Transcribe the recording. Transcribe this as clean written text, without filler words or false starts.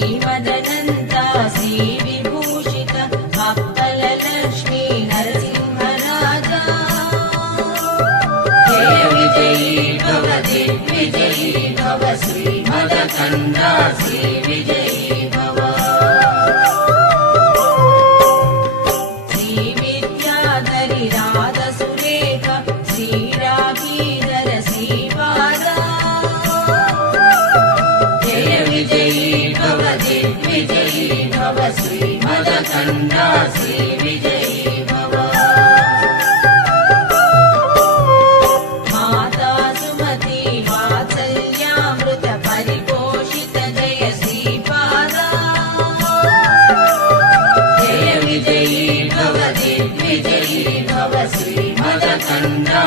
श्रीमदनन्ता श्रीविभूषित अप्पलक्ष्मी नरसिंहराजा जय विजयी भव दिग्विजयी भव श्रीमदकन्दा श्रीविजयी भव श्रीविद्याधरि राधसुरेख श्रीरागीधर श्रीपादा जय विजयी भव दिग्विजयी भव श्रीमदकन्दा श्रीविजयी भव माता सुमति वात्सल्यामृत परिपोषित जय श्रीपादा जय विजयी भव दिग्विजयी भव श्रीमदकन्दा